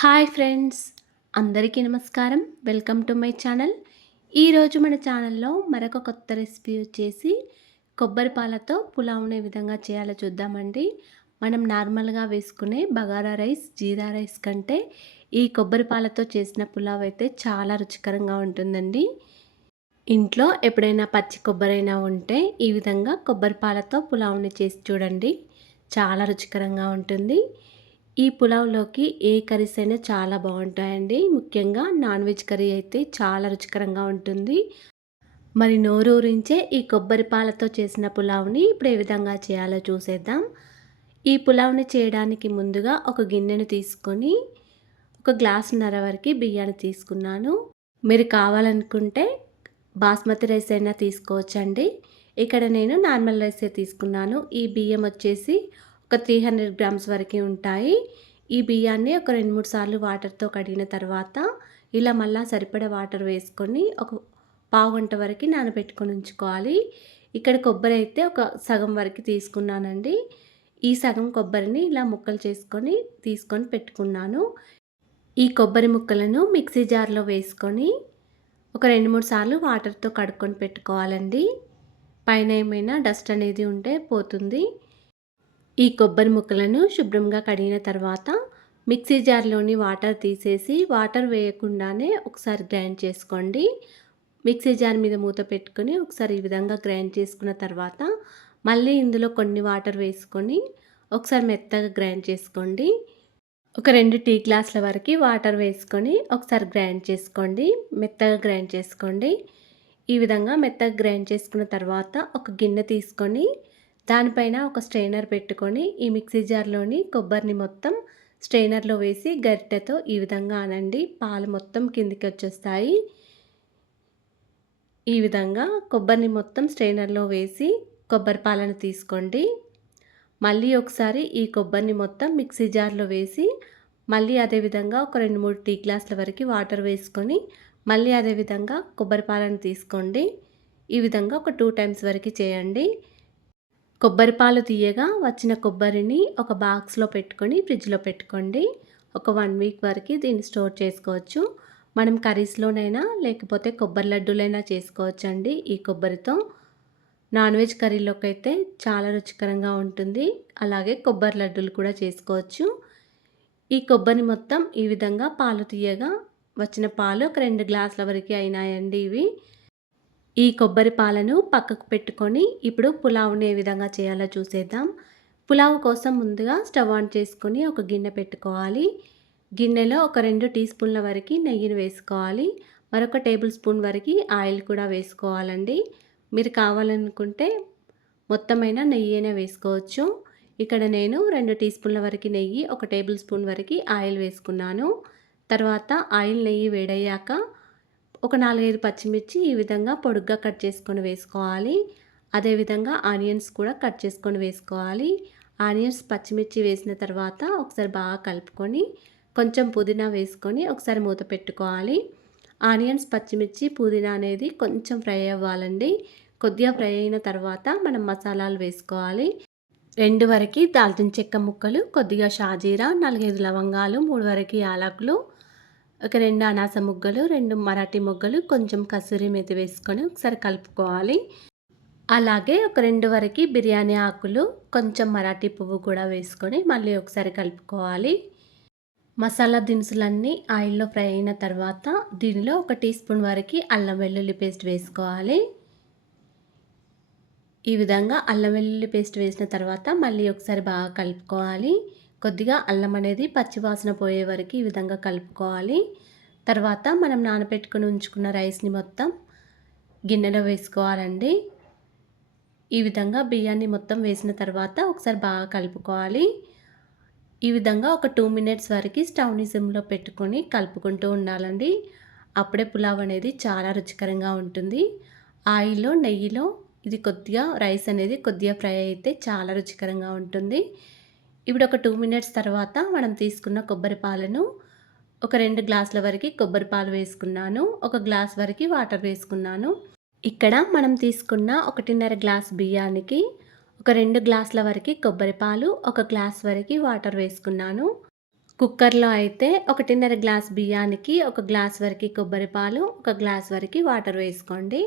Hi friends అందరికీ నమస్కారం. Welcome to my channel. ఈరోజు మన ఛానల్లో మరొక కొత్త రెసిపీ వచ్చేసి కొబ్బరి పాలతో పులావ్ని విధంగా చేయాలో చూద్దామండి. మనం నార్మల్గా వేసుకునే బగారా రైస్ జీరా రైస్ కంటే ఈ కొబ్బరి పాలతో చేసిన పులావ్ అయితే చాలా రుచికరంగా ఉంటుందండి. ఇంట్లో ఎప్పుడైనా పచ్చి కొబ్బరైనా ఉంటే ఈ విధంగా కొబ్బరి పాలతో పులావ్ని చేసి చూడండి. చాలా రుచికరంగా ఉంటుంది. ఈ పులావ్లోకి ఏ కర్రీస్ అయినా చాలా బాగుంటాయండి. ముఖ్యంగా నాన్ వెజ్ కర్రీ అయితే చాలా రుచికరంగా ఉంటుంది. మరి నోరూరించే ఈ కొబ్బరి పాలతో చేసిన పులావ్ని ఇప్పుడు ఏ విధంగా చేయాలో చూసేద్దాం. ఈ పులావ్ని చేయడానికి ముందుగా ఒక గిన్నెను తీసుకొని ఒక గ్లాసున్నర వరకు బియ్యాన్ని తీసుకున్నాను. మీరు కావాలనుకుంటే బాస్మతి రైస్ అయినా తీసుకోవచ్చండి. ఇక్కడ నేను నార్మల్ రైసే తీసుకున్నాను. ఈ బియ్యం వచ్చేసి ఒక త్రీ హండ్రెడ్ గ్రామ్స్ వరకు ఉంటాయి. ఈ బియ్యాన్ని ఒక రెండు మూడు సార్లు వాటర్తో కడిగిన తర్వాత ఇలా మళ్ళీ సరిపడ వాటర్ వేసుకొని ఒక పావు గంట వరకు నానబెట్టుకొని ఉంచుకోవాలి. ఇక్కడ కొబ్బరి అయితే ఒక సగం వరకు తీసుకున్నానండి. ఈ సగం కొబ్బరిని ఇలా ముక్కలు చేసుకొని తీసుకొని పెట్టుకున్నాను. ఈ కొబ్బరి ముక్కలను మిక్సీ జార్లో వేసుకొని ఒక రెండు మూడు సార్లు వాటర్తో కడుక్కొని పెట్టుకోవాలండి. పైన ఏమైనా డస్ట్ అనేది ఉంటే పోతుంది. ఈ కొబ్బరి ముక్కలను శుభ్రంగా కడిగిన తర్వాత మిక్సీ జార్లోని వాటర్ తీసేసి వాటర్ వేయకుండానే ఒకసారి గ్రైండ్ చేసుకోండి. మిక్సీ జార్ మీద మూత పెట్టుకొని ఒకసారి ఈ విధంగా గ్రైండ్ చేసుకున్న తర్వాత మళ్ళీ ఇందులో కొన్ని వాటర్ వేసుకొని ఒకసారి మెత్తగా గ్రైండ్ చేసుకోండి. ఒక రెండు టీ గ్లాసుల వరకు వాటర్ వేసుకొని ఒకసారి గ్రైండ్ చేసుకోండి. మెత్తగా గ్రైండ్ చేసుకోండి. ఈ విధంగా మెత్తగా గ్రైండ్ చేసుకున్న తర్వాత ఒక గిన్నె తీసుకొని దానిపైన ఒక స్ట్రైనర్ పెట్టుకొని ఈ మిక్సీ జార్లోని కొబ్బరిని మొత్తం స్ట్రైనర్లో వేసి గరిటెతో ఈ విధంగా అనండి. పాలు మొత్తం కిందికి వచ్చేస్తాయి. ఈ విధంగా కొబ్బరిని మొత్తం స్ట్రైనర్లో వేసి కొబ్బరి పాలను తీసుకోండి. మళ్ళీ ఒకసారి ఈ కొబ్బరిని మొత్తం మిక్సీ జార్లో వేసి మళ్ళీ అదేవిధంగా ఒక రెండు మూడు టీ గ్లాసుల వరకు వాటర్ వేసుకొని మళ్ళీ అదేవిధంగా కొబ్బరి పాలను తీసుకోండి. ఈ విధంగా ఒక టూ టైమ్స్ వరకు చేయండి. కొబ్బరి పాలు తీయగా వచ్చిన కొబ్బరిని ఒక బాక్స్లో పెట్టుకొని ఫ్రిడ్జ్లో పెట్టుకోండి. ఒక వన్ వీక్ వరకు దీన్ని స్టోర్ చేసుకోవచ్చు. మనం కర్రీస్లోనైనా లేకపోతే కొబ్బరి లడ్డూలైనా చేసుకోవచ్చండి ఈ కొబ్బరితో. నాన్ వెజ్ కర్రీలోకి అయితే చాలా రుచికరంగా ఉంటుంది. అలాగే కొబ్బరి లడ్డూలు కూడా చేసుకోవచ్చు. ఈ కొబ్బరి మొత్తం ఈ విధంగా పాలు తీయగా వచ్చిన పాలు ఒక రెండు గ్లాసుల వరకు అయినాయండి ఇవి. ఈ కొబ్బరి పాలను పక్కకు పెట్టుకొని ఇప్పుడు పులావ్ని ఏ విధంగా చేయాలో చూసేద్దాం. పులావ్ కోసం ముందుగా స్టవ్ ఆన్ చేసుకొని ఒక గిన్నె పెట్టుకోవాలి. గిన్నెలో ఒక రెండు టీ స్పూన్ల వరకు నెయ్యిని వేసుకోవాలి. మరొక టేబుల్ స్పూన్ వరకు ఆయిల్ కూడా వేసుకోవాలండి. మీరు కావాలనుకుంటే మొత్తమైన నెయ్యి అయినా వేసుకోవచ్చు. ఇక్కడ నేను రెండు టీ స్పూన్ల వరకు నెయ్యి ఒక టేబుల్ స్పూన్ వరకు ఆయిల్ వేసుకున్నాను. తర్వాత ఆయిల్ నెయ్యి వేడయ్యాక ఒక నాలుగైదు పచ్చిమిర్చి ఈ విధంగా పొడుగ్గా కట్ చేసుకొని వేసుకోవాలి. అదేవిధంగా ఆనియన్స్ కూడా కట్ చేసుకొని వేసుకోవాలి. ఆనియన్స్ పచ్చిమిర్చి వేసిన తర్వాత ఒకసారి బాగా కలుపుకొని కొంచెం పుదీనా వేసుకొని ఒకసారి మూత పెట్టుకోవాలి. ఆనియన్స్ పచ్చిమిర్చి పుదీనా అనేది కొంచెం ఫ్రై అవ్వాలండి. కొద్దిగా ఫ్రై అయిన తర్వాత మనం మసాలాలు వేసుకోవాలి. రెండు వరకు దాల్చిన చెక్క ముక్కలు కొద్దిగా షాజీరా నాలుగైదు లవంగాలు మూడు వరకు యాలకులు ఒక రెండు అనాస ముగ్గలు రెండు మరాఠీ ముగ్గలు కొంచెం కసూరి మెతి వేసుకొని ఒకసారి కలుపుకోవాలి. అలాగే ఒక రెండు వరకు బిర్యానీ ఆకులు కొంచెం మరాఠీ పువ్వు కూడా వేసుకొని మళ్ళీ ఒకసారి కలుపుకోవాలి. మసాలా దినుసులన్నీ ఆయిల్లో ఫ్రై అయిన తర్వాత దీనిలో ఒక టీ స్పూన్ వరకు అల్లం వెల్లుల్లి పేస్ట్ వేసుకోవాలి. ఈ విధంగా అల్లం వెల్లుల్లి పేస్ట్ వేసిన తర్వాత మళ్ళీ ఒకసారి బాగా కలుపుకోవాలి. కొద్దిగా అల్లం అనేది పచ్చివాసన పోయే వరకు ఈ విధంగా కలుపుకోవాలి. తర్వాత మనం నానబెట్టుకుని ఉంచుకున్న రైస్ని మొత్తం గిన్నెలో వేసుకోవాలండి. ఈ విధంగా బియ్యాన్ని మొత్తం వేసిన తర్వాత ఒకసారి బాగా కలుపుకోవాలి. ఈ విధంగా ఒక టూ మినిట్స్ వరకు స్టవ్ని సిమ్లో పెట్టుకొని కలుపుకుంటూ ఉండాలండి. అప్పుడే పులావ్ అనేది చాలా రుచికరంగా ఉంటుంది. ఆయిల్లో నెయ్యిలో ఇది కొద్దిగా రైస్ అనేది కొద్దిగా ఫ్రై అయితే చాలా రుచికరంగా ఉంటుంది. ఇప్పుడు ఒక టూ మినిట్స్ తర్వాత మనం తీసుకున్న కొబ్బరి పాలను ఒక రెండు గ్లాసుల వరకు కొబ్బరి పాలు వేసుకున్నాను. ఒక గ్లాస్ వరకు వాటర్ వేసుకున్నాను. ఇక్కడ మనం తీసుకున్న ఒకటిన్నర గ్లాస్ బియ్యానికి ఒక రెండు గ్లాసుల వరకు కొబ్బరి పాలు ఒక గ్లాస్ వరకు వాటర్ వేసుకున్నాను. కుక్కర్లో అయితే ఒకటిన్నర గ్లాస్ బియ్యానికి ఒక గ్లాస్ వరకు కొబ్బరి పాలు ఒక గ్లాస్ వరకు వాటర్ వేసుకోండి.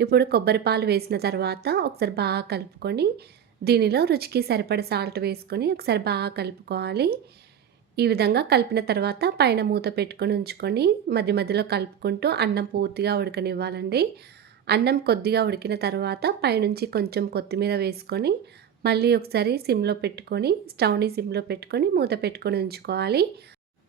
ఇప్పుడు కొబ్బరి పాలు వేసిన తర్వాత ఒకసారి బాగా కలుపుకొని దీనిలో రుచికి సరిపడ సాల్ట్ వేసుకొని ఒకసారి బాగా కలుపుకోవాలి. ఈ విధంగా కలిపిన తర్వాత పైన మూత పెట్టుకొని ఉంచుకొని మధ్య మధ్యలో కలుపుకుంటూ అన్నం పూర్తిగా ఉడకనివ్వాలండి. అన్నం కొద్దిగా ఉడికిన తర్వాత పైనుంచి కొంచెం కొత్తిమీర వేసుకొని మళ్ళీ ఒకసారి సిమ్లో పెట్టుకొని స్టవ్ని సిమ్లో పెట్టుకొని మూత పెట్టుకొని ఉంచుకోవాలి.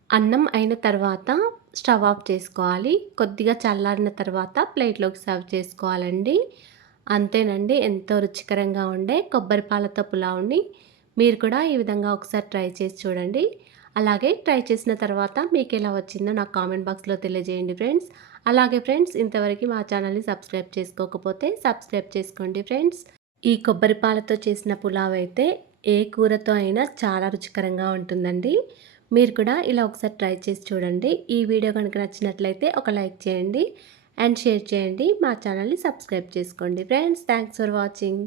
అన్నం అయిన తర్వాత స్టవ్ ఆఫ్ చేసుకోవాలి. కొద్దిగా చల్లారిన తర్వాత ప్లేట్లోకి సర్వ్ చేసుకోవాలండి. అంతేనండి. ఎంతో రుచికరంగా ఉండే కొబ్బరి పాలతో పులావ్ని మీరు కూడా ఈ విధంగా ఒకసారి ట్రై చేసి చూడండి. అలాగే ట్రై చేసిన తర్వాత మీకు ఎలా వచ్చిందో నాకు కామెంట్ బాక్స్లో తెలియజేయండి ఫ్రెండ్స్. అలాగే ఫ్రెండ్స్ ఇంతవరకు మా ఛానల్ని సబ్స్క్రైబ్ చేసుకోకపోతే సబ్స్క్రైబ్ చేసుకోండి ఫ్రెండ్స్. ఈ కొబ్బరి పాలతో చేసిన పులావ్ అయితే ఏ కూరతో అయినా చాలా రుచికరంగా ఉంటుందండి. మీరు కూడా ఇలా ఒకసారి ట్రై చేసి చూడండి. ఈ వీడియో కనుక నచ్చినట్లయితే ఒక లైక్ చేయండి. అండ్ షేర్ చేయండి. మా ఛానల్ని సబ్స్క్రైబ్ చేసుకోండి. Friends thanks for watching.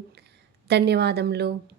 ధన్యవాదములు.